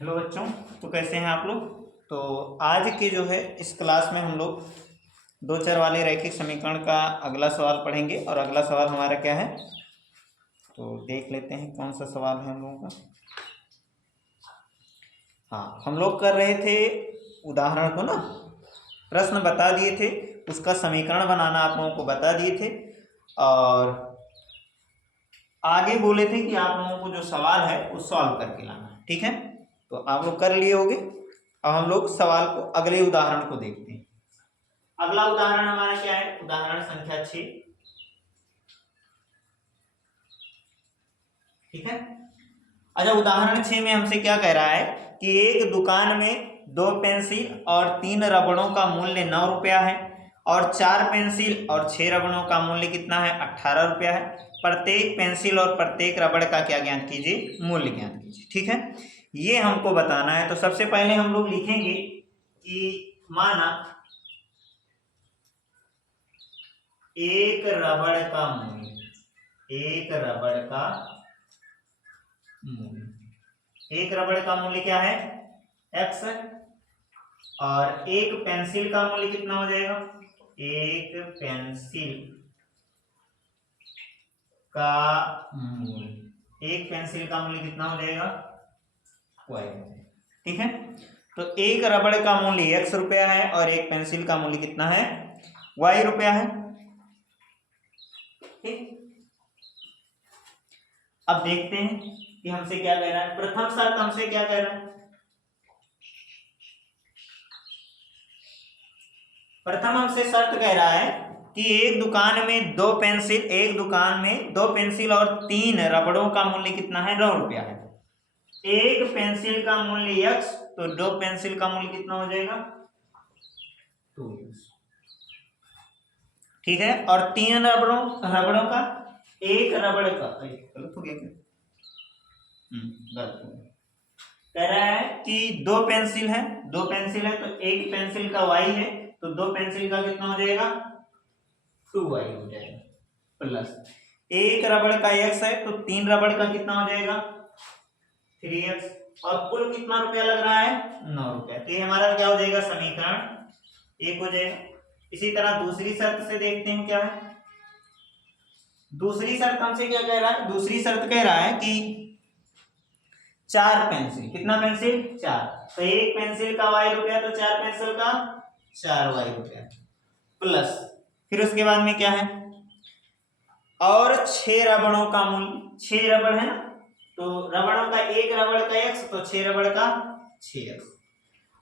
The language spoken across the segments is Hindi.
हेलो बच्चों। तो कैसे हैं आप लोग। तो आज की जो है इस क्लास में हम लोग दो चर वाले रैखिक समीकरण का अगला सवाल पढ़ेंगे। और अगला सवाल हमारा क्या है तो देख लेते हैं कौन सा सवाल है हम लोगों का। हाँ, हम लोग कर रहे थे उदाहरण को ना, प्रश्न बता दिए थे, उसका समीकरण बनाना आप लोगों को बता दिए थे और आगे बोले थे कि आप लोगों को जो सवाल है वो सॉल्व करके लाना। ठीक है, तो आप लोग कर लिए होंगे। अब हम लोग सवाल को अगले उदाहरण को देखते हैं। अगला उदाहरण हमारा क्या है, उदाहरण संख्या 6। ठीक है, अच्छा उदाहरण 6 में हमसे क्या कह रहा है कि एक दुकान में 2 पेंसिल और 3 रबड़ों का मूल्य 9 रुपया है और 4 पेंसिल और 6 रबड़ों का मूल्य कितना है, 18 रुपया है। प्रत्येक पेंसिल और प्रत्येक रबड़ का क्या ज्ञात कीजिए, मूल्य ज्ञात कीजिए। ठीक है, ये हमको बताना है। तो सबसे पहले हम लोग लिखेंगे कि माना एक रबड़ का मूल्य, एक रबड़ का मूल्य, एक रबड़ का मूल्य क्या है, x, और एक पेंसिल का मूल्य कितना हो जाएगा, एक पेंसिल का मूल्य, एक पेंसिल का मूल्य कितना हो जाएगा, y। ठीक है, तो एक रबड़ का मूल्य x रुपया है और एक पेंसिल का मूल्य कितना है, y रुपया है। ठीक, अब देखते हैं कि हमसे क्या कह रहा है। प्रथम शर्त हमसे क्या कह रहा है, प्रथम हमसे शर्त कह रहा है कि एक दुकान में 2 पेंसिल, एक दुकान में 2 पेंसिल और 3 रबड़ों का मूल्य कितना है, 9 रुपया है। एक पेंसिल का मूल्य x, तो 2 पेंसिल का मूल्य कितना हो जाएगा, 2x। ठीक है, और 3 रबड़ों रबड़ों का, एक रबड़ का गलत हो गया क्या, गलत हो गया। कह रहा है कि 2 पेंसिल है, 2 पेंसिल है तो एक पेंसिल का y है, तो 2 पेंसिल का कितना हो जाएगा, 2y हो जाएगा, प्लस एक रबड़ का x है तो 3 रबड़ का कितना हो जाएगा, 3x। और कुल कितना रुपया लग रहा है, 9 रुपया। तो ये हमारा क्या हो जाएगा, समीकरण 1 हो जाएगा। इसी तरह दूसरी शर्त से देखते हैं क्या है। दूसरी शर्त हमसे क्या कह रहा है, दूसरी शर्त कह रहा है कि 4 पेंसिल, कितना पेंसिल, 4, तो एक पेंसिल का y रुपया, तो 4 पेंसिल का 4y रुपया, प्लस फिर उसके बाद में क्या है, और 6 रबड़ों का मूल्य, 6 रबड़ है ना, तो रबड़ों का, एक रबड़ का x, तो 6 रबड़ का 6x,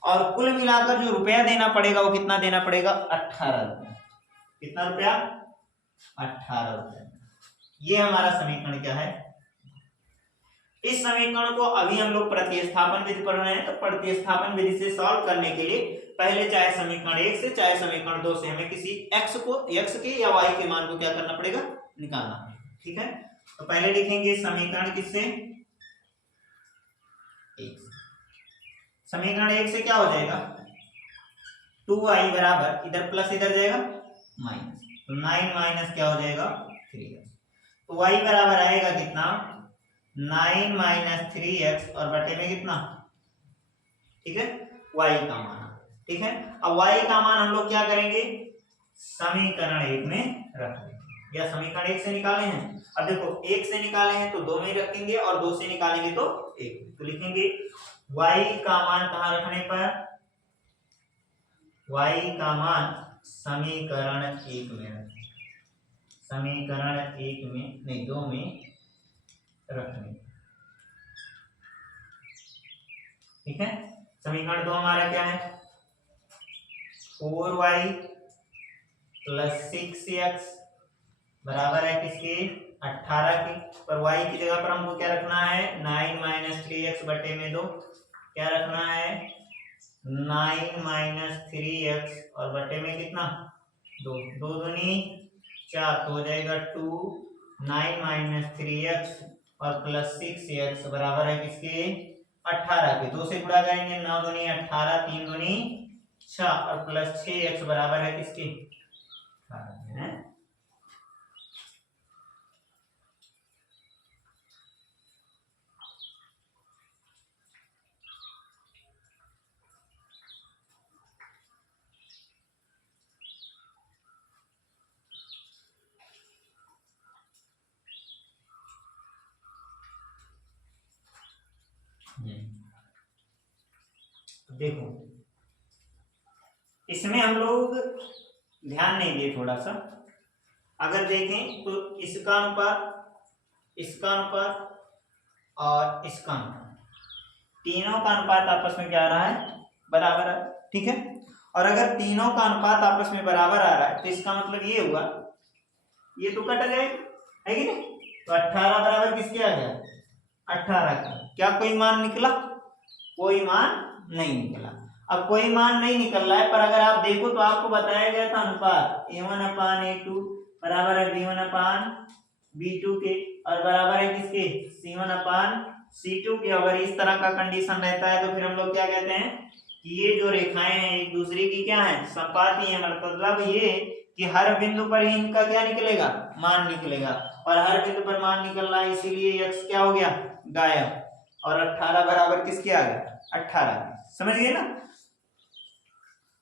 और कुल मिलाकर जो रुपया देना पड़ेगा वो कितना देना पड़ेगा, 18 रुपया। कितना रुपया, 18 रुपया। ये हमारा समीकरण क्या है। इस समीकरण को अभी हम लोग प्रतिस्थापन विधि पढ़ रहे हैं, तो प्रतिस्थापन विधि से सॉल्व करने के लिए पहले चाहे समीकरण 1 से चाहे समीकरण 2 से हमें किसी x को, x के या y के मान को क्या करना पड़ेगा, निकालना पड़ेगा। ठीक है, तो पहले लिखेंगे समीकरण किससे, 1 से। समीकरण 1 से क्या हो जाएगा, 2y बराबर, इधर प्लस इधर जाएगा माइनस, तो 9 माइनस क्या हो जाएगा, 3x। तो y बराबर आएगा कितना, 9 माइनस 3x और बटे में कितना, ठीक है, y का मान। ठीक है, अब y का मान हम लोग क्या करेंगे, समीकरण 1 में रख देंगे। या समीकरण 1 से निकाले हैं, अब देखो 1 से निकाले हैं तो 2 में रखेंगे और 2 से निकालेंगे तो 1। तो लिखेंगे y का मान कहां रखने पर, y का मान समीकरण 1 में रखें, समीकरण 1 में नहीं 2 में रखने। ठीक है, समीकरण 2 हमारा क्या है, 4y प्लस 6x बराबर है किसके, 18 के। पर y की जगह पर हमको क्या रखना है, 9 माइनस 3x बटे में 2, क्या रखना है, 9 माइनस 3x और बटे में कितना, 2, 2 दूनी 4, तो हो जाएगा 2, 9 माइनस 3x और प्लस 6x बराबर है किसके, 18 के। 2 से गुणा करेंगे, 9 दूनी 18, 3 दूनी 6 और प्लस 6x बराबर है किसके, 18 है। देखो इसमें हम लोग ध्यान नहीं दिए थोड़ा सा। अगर देखें तो इसका अनुपात और इसका अनुपात, तीनों का अनुपात आपस में क्या आ रहा है, बराबर है। ठीक है, और अगर तीनों का अनुपात आपस में बराबर आ रहा है तो इसका मतलब ये हुआ, ये तो कट गए, है कि नहीं। तो 18 बराबर किसके आ गया, 18 का। क्या कोई मान निकला, कोई मान नहीं निकला। अब कोई मान नहीं निकल रहा है, पर अगर आप देखो तो आपको बताया गया था अनुपात A1/A2 बराबर है B1/B2 के, और बराबर है किसके, C1/C2 के। अगर इस तरह का कंडीशन रहता है तो फिर हम लोग क्या कहते हैं कि ये जो रेखाएं हैं एक दूसरे की क्या है, सपाती है। मतलब ये कि हर बिंदु पर ही इनका क्या निकलेगा, मान निकलेगा, और हर बिंदु पर मान निकल रहा है, इसीलिए x क्या हो गया, गायब। और 18 बराबर किसके आ गया, 18। समझ गए ना।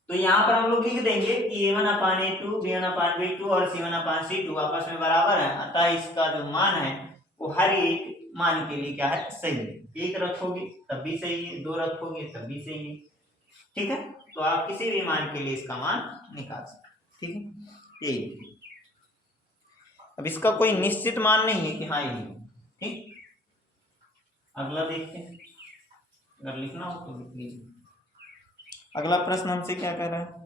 तो यहाँ पर हम लोग लिख देंगे कि A1/A2 B1/B2 और C1/C2 आपस में बराबर है, अतः इसका जो मान है वो हर एक मान के लिए क्या है, सही है। एक रखोगे तब भी सही है, दो रखोगे तब भी सही है। ठीक है, तो आप किसी भी मान के लिए इसका मान निकाल सकते। ठीक है, यही। अब इसका कोई निश्चित मान नहीं है कि हाँ यही। ठीक, अगला देखते हैं, अगर लिखना हो तो लिख लीजिए। अगला प्रश्न हमसे क्या कह रहा है,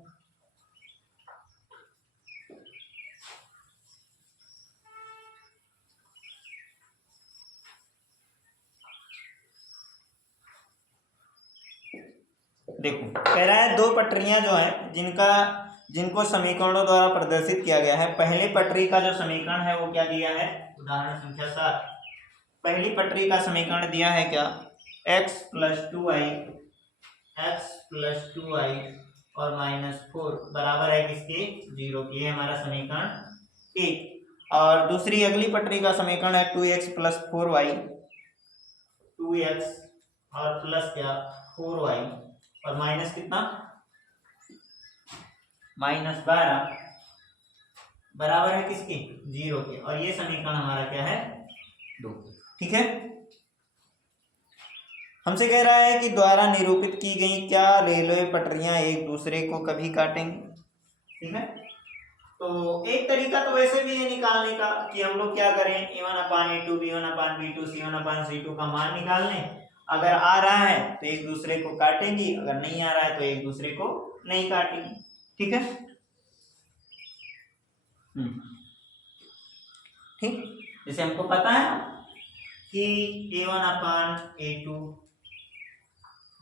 देखो कह रहा है दो पटरियां जो है जिनको समीकरणों द्वारा प्रदर्शित किया गया है। पहली पटरी का जो समीकरण है वो क्या दिया है, उदाहरण संख्या 7। पहली पटरी का समीकरण दिया है क्या, x + 2i और -4 बराबर है किसके, 0 के। ये हमारा समीकरण 1। और दूसरी अगली पटरी का समीकरण है 2x + 4y, 2x और प्लस क्या 4y और माइनस कितना, -12 बराबर है किसके, 0 के। और ये समीकरण हमारा क्या है, 2। ठीक है, हमसे कह रहा है कि द्वारा निरूपित की गई क्या रेलवे पटरियां एक दूसरे को कभी काटेंगी। ठीक है, तो एक तरीका तो वैसे भी है निकालने का कि हम लोग क्या करें, A1/A2 B1/B2 C1/C2 का मान निकाल लें। अगर आ रहा है तो एक दूसरे को काटेंगी, अगर नहीं आ रहा है तो एक दूसरे को नहीं काटेंगी। ठीक है, ठीक, जैसे हमको पता है कि A1/A2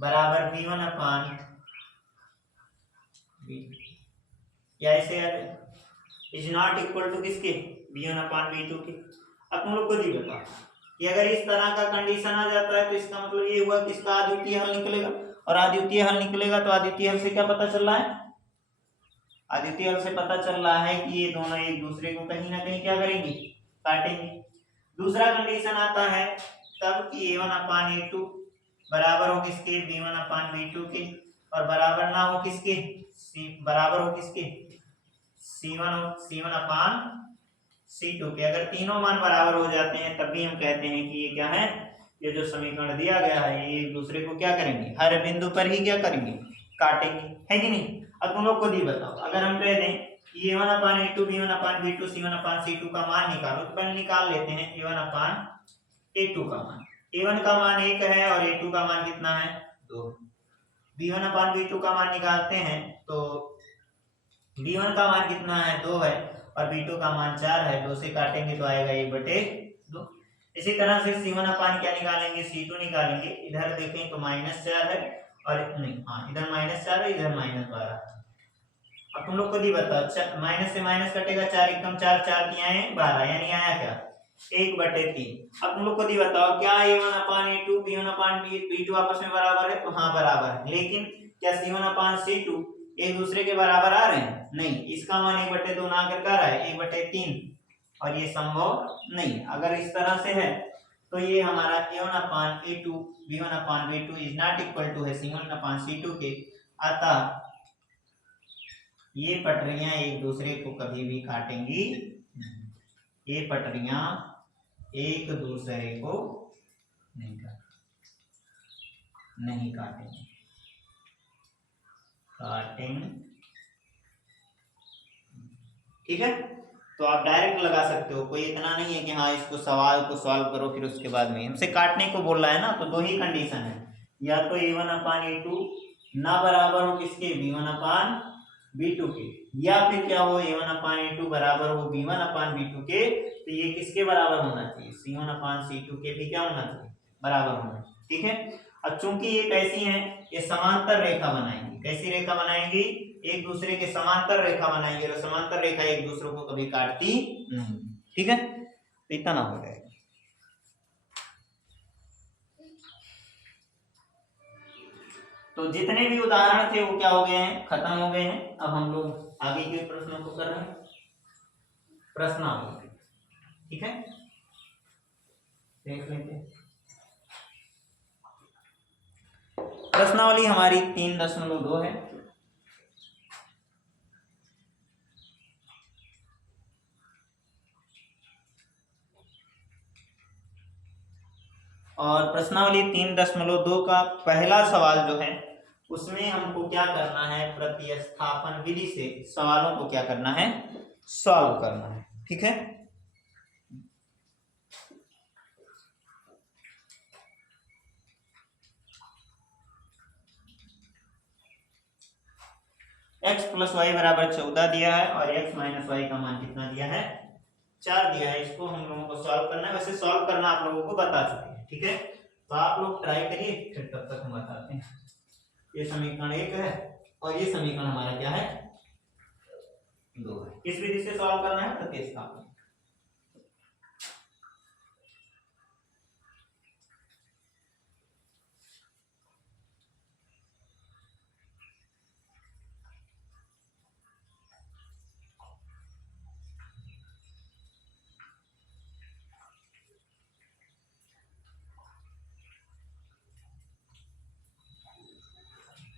बराबर B1/B2, या ऐसे इज नॉट इक्वल टू किसके, B1/B2 के। अब तुम लोग खुद ही बताओ कि अगर इस तरह का कंडीशन आ जाता है तो इसका मतलब ये हुआ कि इसका अद्वितीय हल निकलेगा। और अद्वितीय हल निकलेगा तो अद्वितीय हल से क्या पता चल रहा है, अद्वितीय हल से पता चल रहा है कि ये दोनों एक दूसरे को कहीं ना कहीं क्या करेंगे, काटेंगे। दूसरा कंडीशन आता है तब कि A1/A2 बराबर हो किसके, B1/B2 के, और बराबर ना हो किसके, बराबर हो किसके, C1/C2 के। अगर तीनों मान बराबर हो जाते हैं तब भी हम कहते हैं कि ये क्या है, ये जो समीकरण दिया गया है ये एक दूसरे को क्या करेंगे, हर बिंदु पर ही क्या करेंगे, काटेंगे, है कि नहीं। अब तुम लोग खुद ही बताओ, अगर हम कह दें कि A1/A2 B1/B2 C1/C2 का मान निकालो, तो पहले निकाल लेते हैं A1/A2 का मान। A1 का मान 1 है और A2 का मान कितना है, 2। B1/B2 का मान निकालते हैं तो B1 का मान कितना है, 2 है, और B2 का मान 4 है। 2 से काटेंगे तो आएगा 1/2। इसी तरह से C1 अपान क्या निकालेंगे, C2 निकालेंगे। इधर देखें तो -4 है, और नहीं, हाँ इधर -4 है, इधर -12। अब तुम लोग खुद ही बताओ, माइनस से माइनस कटेगा, 4 एकम 4, 4 तियां 12, यानी आया क्या, 1/3। अब तुम लोग खुद ही बताओ क्या A1/A2 B1/B2 आपस में बराबर है, तो हाँ बराबर है। लेकिन क्या C1/C2 एक दूसरे के बराबर आ रहे हैं, नहीं। इसका मान 1/2 ना कर रहा है, 1/3, और ये संभव नहीं। अगर इस तरह से है तो ये हमारा A1/A2 B1/B2 is not equal to है C1/C2 के। अतः ये पटरियां एक दूसरे को कभी भी काटेंगी नहीं। ये पटरियां एक दूसरे को नहीं काटेंगी। नहीं काटेंगे, ठीक है। तो आप डायरेक्ट लगा सकते हो, कोई इतना नहीं है कि हाँ इसको सवाल को सॉल्व करो फिर उसके बाद में। हमसे काटने को बोल रहा है ना, तो दो ही कंडीशन है, या तो a1/a2 ना बराबर हो किसके, b1/b2 के, या फिर क्या हो a1/a2 बराबर हो b1/b2 के। तो ये किसके बराबर होना चाहिए, c1/c2 के भी क्या होना चाहिए, बराबर होना चाहिए, ठीक है। अब चूंकि ये कैसी है, ये समांतर रेखा बनाएंगी, कैसी रेखा बनाएंगी, एक दूसरे के समांतर रेखा बनाएंगे, और समांतर रेखा एक दूसरे को कभी काटती नहीं, ठीक है। तो इतना हो जाएगा। तो जितने भी उदाहरण थे वो क्या हो गए हैं, खत्म हो गए हैं। अब हम लोग आगे के प्रश्नों को कर रहे हैं, प्रश्नावली, ठीक है, देख लेते हैं। प्रश्नावली हमारी 3.2 है। और प्रश्नावली 3.2 का पहला सवाल जो है उसमें हमको क्या करना है, प्रतिस्थापन विधि से सवालों को क्या करना है, सॉल्व करना है, ठीक है। x + y = 14 दिया है और x - y का मान कितना दिया है, 4 दिया है। इसको हम लोगों को सॉल्व करना है, वैसे सॉल्व करना आप लोगों को बता चुके हैं, ठीक है। तो आप लोग ट्राई करिए, फिर तब तक हम बताते हैं। ये समीकरण 1 है और ये समीकरण हमारा क्या है, 2 है। किस विधि से सॉल्व करना है, प्रतिस्थापन।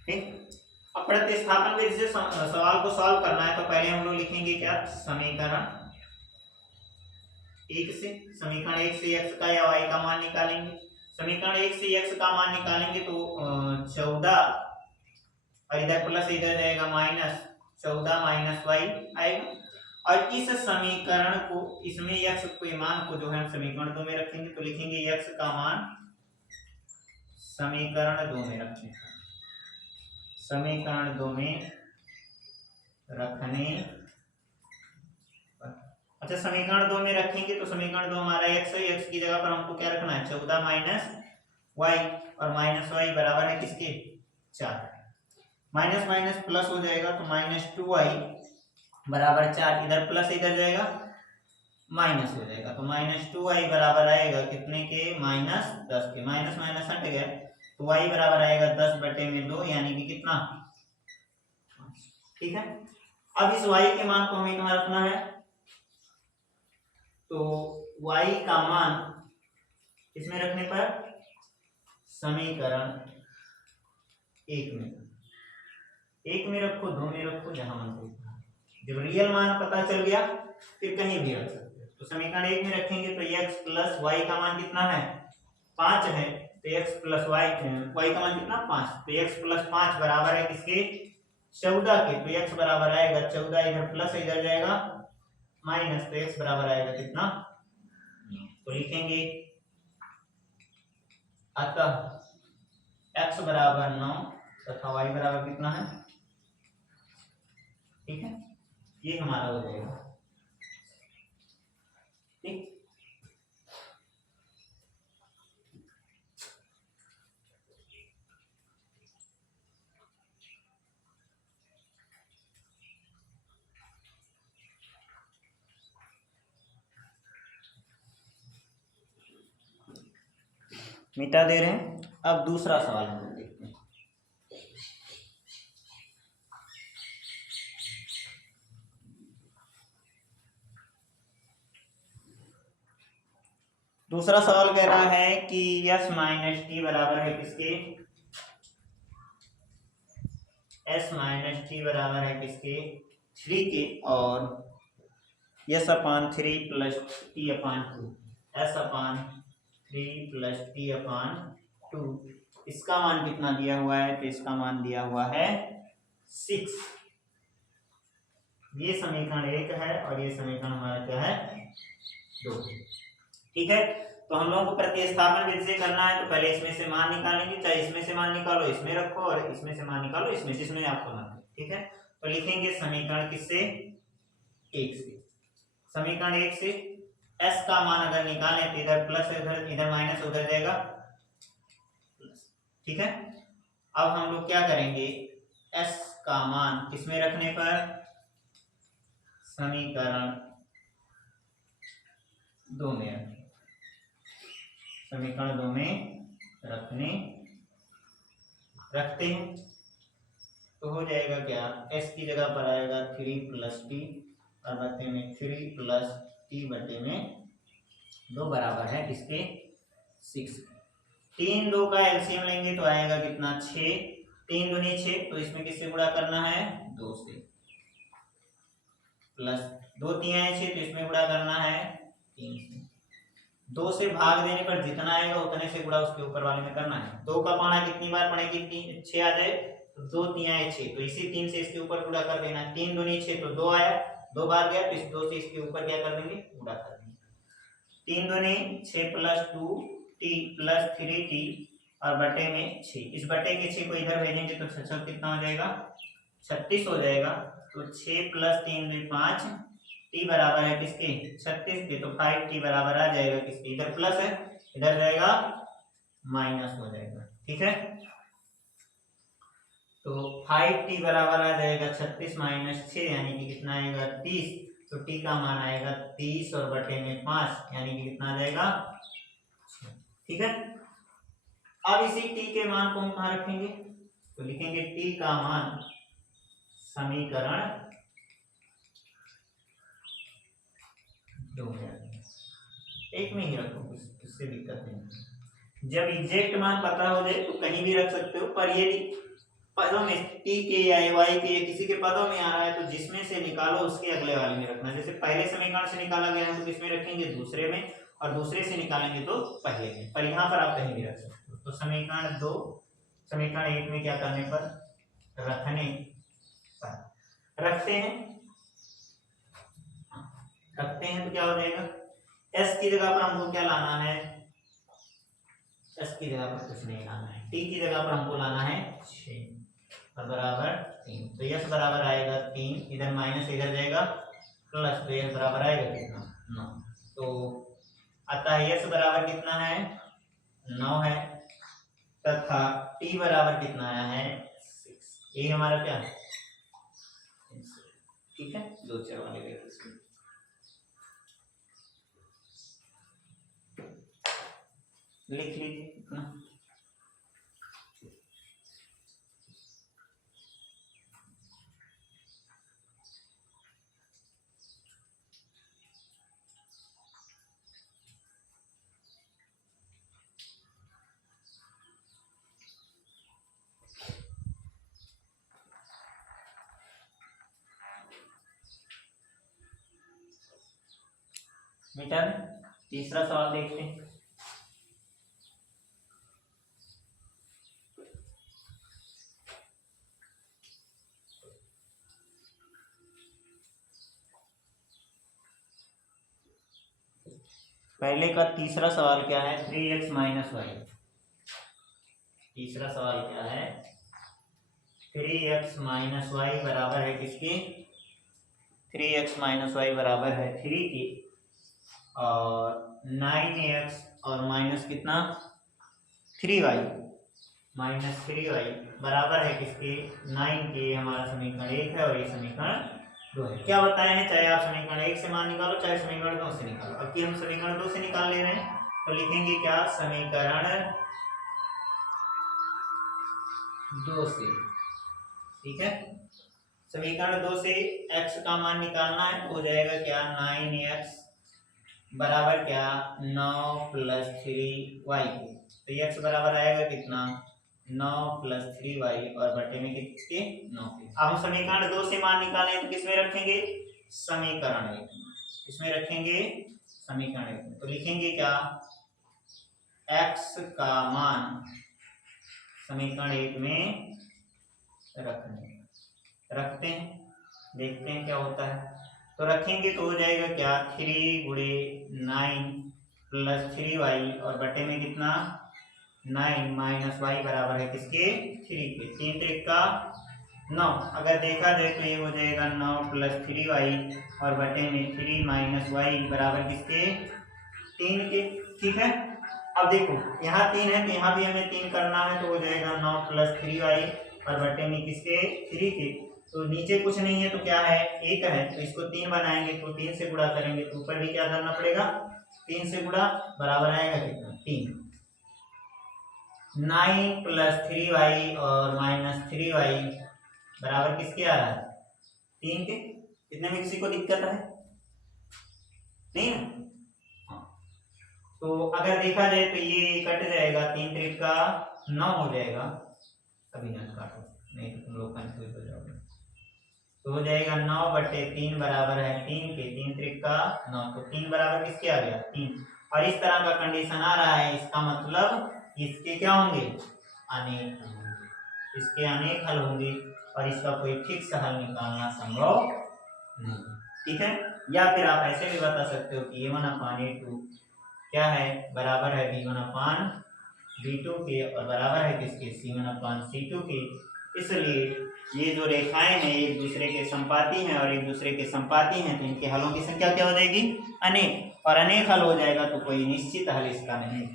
ठीक, अब प्रतिस्थापन विधि से सवाल को सॉल्व करना है, तो पहले हम लोग लिखेंगे क्या, समीकरण 1 से, समीकरण 1 से x का या y का मान निकालेंगे। समीकरण 1 से x का मान निकालेंगे तो 14 और इधर प्लस इधर जाएगा माइनस, 14 - y आएगा। और इस समीकरण को, इसमें x के मान को जो है हम समीकरण 2 में रखेंगे, तो लिखेंगे x का मान समीकरण 2 में रखेंगे, समीकरण 2 में रखने, अच्छा समीकरण 2 में रखेंगे तो समीकरण 2 हमारा x है, x की जगह पर हमको क्या रखना है, 14 - y, और -y बराबर है किसके, 4। माइनस माइनस प्लस हो जाएगा तो -2y बराबर 4, इधर प्लस इधर जाएगा माइनस हो जाएगा, तो -2y बराबर आएगा कितने के, -10 के। माइनस माइनस हट गया तो y बराबर आएगा 10/2, यानी कि कितना, ठीक है। अब इस y के मान को हमें कहाँ रखना है, तो y का मान इसमें रखने पर समीकरण 1 में, 1 में रखो, 2 में रखो, जहां मन को। जब रियल मान पता चल गया फिर कहीं भी रख सकते हो। तो समीकरण 1 में रखेंगे तो x + y का मान कितना है, 5 है, तो x + y का मान कितना, 5, तो x + 5 बराबर है किसके, 14 के। तो x बराबर आएगा 14, इधर प्लस इधर जाएगा माइनस, तो x बराबर आएगा कितना, तो लिखेंगे अतः x बराबर 9 तथा y बराबर कितना है, ठीक है। ये हमारा हो जाएगा, ठीक। मिटा दे रहे हैं। अब दूसरा सवाल हम लोग देखते हैं। दूसरा सवाल कह रहा है कि s - t बराबर है किसके, s - t बराबर है किसके, 3 के, और s/3 + t/2, s/3 + t/2 इसका मान कितना दिया हुआ है, तो इसका मान दिया हुआ है 6। ये समीकरण 1 है और ये समीकरण हमारा क्या है 2। ठीक है, तो हम लोगों को प्रतिस्थापन विधि से करना है, तो पहले इसमें से मान निकालेंगे, चाहे इसमें से मान निकालो इसमें रखो और इसमें से मान निकालो इसमें, जिसमें आपको मान। ठीक है, तो लिखेंगे समीकरण किससे 1 से। समीकरण 1 से s का मान अगर निकालें तो इधर प्लस है, इधर माइनस, उधर जाएगा प्लस। ठीक है, अब हम लोग क्या करेंगे, s का मान किसमें रखने पर, समीकरण 2 में रखें, समीकरण 2 में रखते हैं तो हो जाएगा क्या, s की जगह पर आएगा 3 + t और बटे में 3 + t बटे में 2 बराबर है इसके 6। 3 2 का एलसीएम लेंगे तो आएगा कितना 6, 3 दूनी 6, तो इसमें किससे गुणा करना है 2 से, प्लस 2 3 है 6, तो इसमें गुणा करना है 3 से। 2 से भाग देने पर जितना आएगा उतने से गुणा उसके ऊपर वाले में करना है। 2 का पाना कितनी बार पड़ेगी, 6 आ जाए तो 2 3 आए 6, तो इसी 3 से इसके ऊपर गुणा कर देना। 3 दूनी 6, तो 2 आया, 2 बार गया, तो इस 2 से इसके ऊपर क्या कर देंगे, गुणा कर देंगे। 3 दूनी 6 + 2t + 3t और बटे में 6, इस बटे के 6 को इधर भेजेंगे तो 6 कितना हो जाएगा 36 हो जाएगा। तो 6 + 3 2 5, t बराबर है किसके 36 के, तो 5t बराबर आ जाएगा किसके, इधर प्लस है इधर जाएगा माइनस हो जाएगा। ठीक है, तो 5t बराबर आ जाएगा 36 - 6 यानी कि कितना आएगा 30, तो t का मान आएगा 30 और बटे में 5 यानी कि कितना आ जाएगा 6। ठीक है, अब इसी t के मान को हम कहाँ रखेंगे, तो लिखेंगे t का मान समीकरण 2 में, 1 में ही रखो, उससे दिक्कत नहीं। जब एग्जैक्ट मान पता हो जाए तो कहीं भी रख सकते हो, पर ये पदों में t के या y के या किसी के पदों में आ रहा है तो जिसमें से निकालो उसके अगले वाले में रखना। जैसे पहले समीकरण से निकाला गया है तो किसमें रखेंगे, दूसरे में, और दूसरे से निकालेंगे तो पहले में, पर यहाँ पर आप कहीं भी रख सकते हो। तो समीकरण 2 समीकरण 1 में क्या करने पर, रखने पर रखते हैं तो क्या हो जाएगा, s की जगह पर हमको क्या लाना है, s की जगह पर कुछ नहीं लाना है, t की जगह पर हमको लाना है 6 और बराबर 3, तो s बराबर आएगा 3, इधर माइनस इधर जाएगा प्लस, तो s बराबर आएगा कितना 9। तो अतः s बराबर कितना है 9 है, तथा t बराबर कितना आया है 6। ये हमारा क्या है, ठीक है, 2 4 वाले वेक्टर्स लिख लीजिए इतना। बेटा तीसरा सवाल देखते हैं। पहले का तीसरा सवाल क्या है, 3x - y। तीसरा सवाल क्या है, 3x - y बराबर है किसके, 3x - y बराबर है 3 के, और 9x और माइनस कितना 3y -3y बराबर है किसके 9 के। हमारा समीकरण 1 है और ये समीकरण 2 है। क्या बताया है, चाहे आप समीकरण 1 से मान निकालो चाहे समीकरण 2 से निकालो। अब कि हम समीकरण 2 से निकाल ले रहे हैं तो लिखेंगे क्या, समीकरण 2 से। ठीक है, समीकरण 2 से x का मान निकालना है तो हो जाएगा क्या 9x बराबर क्या 9 + 3y, तो x बराबर आएगा कितना 9 + 3y और बटे में किसके 9 के। अब हम समीकरण 2 से मान निकालें तो किसमें रखेंगे, समीकरण 1 में। किसमें रखेंगे, समीकरण 1 में। तो लिखेंगे क्या, x का मान समीकरण 1 में रखते हैं, देखते हैं क्या होता है। तो रखेंगे तो हो जाएगा क्या, 3 गुणे 9 प्लस 3y और बटे में कितना 9 माइनस y बराबर है किसके 3 के। 3 त्रिक का 9, अगर देखा जाए तो ये हो जाएगा 9 प्लस 3y और बटे में 3 माइनस y बराबर किसके 3 के। ठीक है, अब देखो यहाँ 3 है तो यहाँ भी हमें 3 करना है, तो हो जाएगा 9 प्लस 3y और बटे में किसके 3 के। तो नीचे कुछ नहीं है तो क्या है 1 है, तो इसको 3 बनाएंगे तो 3 से गुणा करेंगे तो ऊपर भी क्या करना पड़ेगा 3 से गुणा, बराबर आएगा कितना 3। 9 प्लस 3y और माइनस 3y बराबर किसके आ रहा है 3 के। इतने में किसी को दिक्कत है नहीं ना। तो अगर देखा जाए तो ये कट जाएगा, 3 त्रिक का 9 हो जाएगा, अभी ना काटो नहीं तो तुम लोग कंफ्यूज हो जाओगे। तो हो जाएगा 9 बटे 3 बराबर है 3 के, 3 त्रिक का 9, तो 3 बराबर किसके आ गया 3। और इस तरह का कंडीशन आ रहा है, इसका मतलब इसके क्या होंगे अनेक होंगे, इसके अनेक हल होंगे और इसका कोई फिक्स हल निकालना संभव नहीं। ठीक है, या फिर आप ऐसे भी बता सकते हो कि a1/a2 क्या है बराबर है b1/b2 के और बराबर है किसके c1/c2 के। इसलिए ये जो रेखाएं हैं एक दूसरे के संपाती हैं और एक दूसरे के संपाती हैं, तो इनके हलों की संख्या क्या हो जाएगी अनेक, और अनेक हल हो जाएगा तो कोई निश्चित हल इसका नहीं।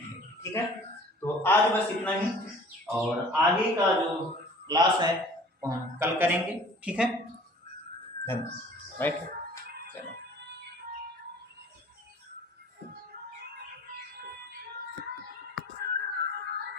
ठीक है, तो आज बस इतना ही, और आगे का जो क्लास है वो हम कल करेंगे। ठीक है, धन्यवाद।